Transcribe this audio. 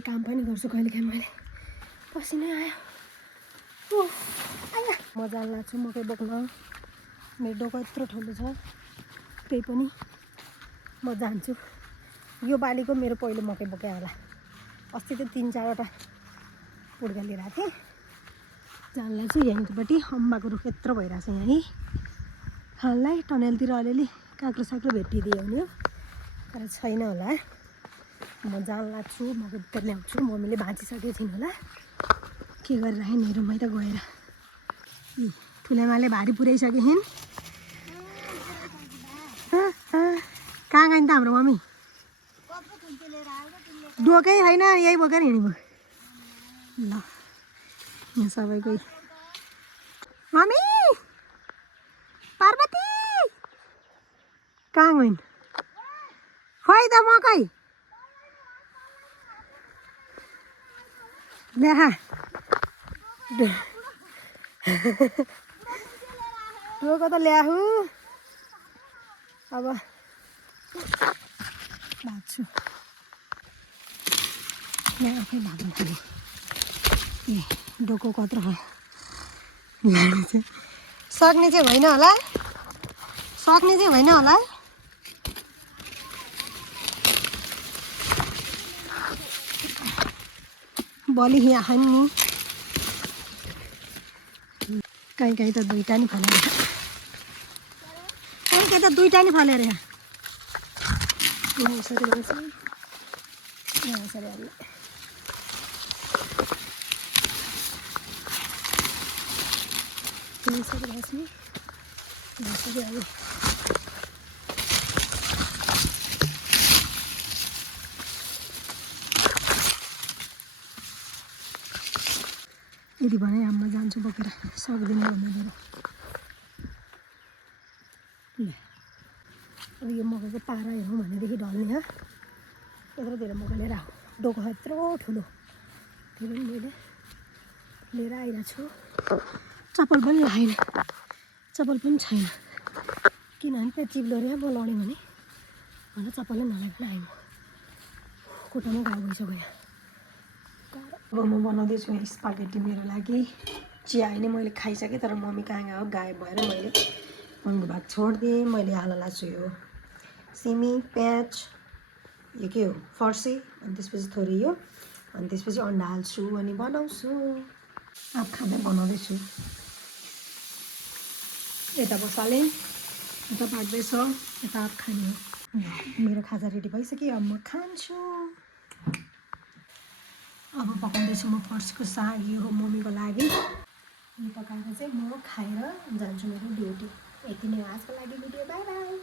काम पनि गर्छु कहिलेकाहीँ मैले पसिनै आयो म जान लाग्छु मकै बोक्न मेरो डोको यत्रो ठुलो छ त्यही पनि म जान्छु यो बालीको मेरो पहिलो मकै बोके होला अस्ति त 3-4वटा पुड्का लिएर आएको थिएँ जान लाग्छु यहीँपट्टि अम्बाको रुख यत्रो भइरहेछ यहीँ खानलाई टनेलतिर अलिअलि काँक्रो साक्रो भेटिदियो भने हो तर छैन होला म जान लाग्छु मकै बोकेर ल्याउँछु मम्मीले भाँचिसकेको थिइन् होला के गरिरहेँ मेरोमै त गएर ठुलेमाले भारी पुर्याइसकेछिन् कहाँ गयो नि त हाम्रो मम्मी डोकै होइन यही बोकेर हिँड्नु ल यहाँ सबैको मम्मी पार्वती कहाँ गइन् खोइ त मकै ल्याहा डोको त ल्याहु अब भाग्छु यहाँ आफै भाग्नु पर्यो ए डोको कत्रो सक्ने चाहिँ होइन होला सक्ने चाहिँ होइन होला बलि यहाँ खाने नि कहीँ कहीँ त दुईवटा नि फलेर कहीँ कहीँ त दुईवटा नि फलेर यहाँ यसरी बस्छु यहाँ यसरी हाल्ने यसरी बस्ने यसरी हाल्ने यदि भने अब म जान्छु बोकेर सक्दिनँ भनेर ल अब यो मकैको पारा हेरौँ भनेदेखि ढल्ने हो यत्रो धेरै मकै लिएर आऊ डोको यत्रो ठुलो त्यो पनि मैले लिएर आइरहेको छु चप्पल पनि लगाएन चप्पल पनि छैन किनभने पेट चिप्लोर यहाँ बोलाउने भने भनेर चप्पलै नलागिकन आएँ म खुट्टामा घाउ भइसक्यो यहाँ अब म बनाउँदैछु यहाँ स्पागेटी मेरो लागि चिया नै मैले खाइसकेँ तर मम्मी कहाँ गयो गायब भएर मैले मम्मीको भात छोडिदिएँ मैले हाल्न लाग्छु यो सिमी प्याज यो के हो फर्सी अनि त्यसपछि थोरै यो अनि त्यसपछि अन्डा हाल्छु अनि बनाउँछु अब खाँदै बनाउँदैछु यता बसालेँ यता पाक्दैछ यता अब खाने हो मेरो खाजा रेडी भइसक्यो अब म खान्छु अब पकाउँदैछु म फर्सीको साग यो हो मम्मीको लागि यो पकाएर चाहिँ म खाएर जान्छु मेरो ड्युटी यति नै आजको लागि भिडियो बाई बाई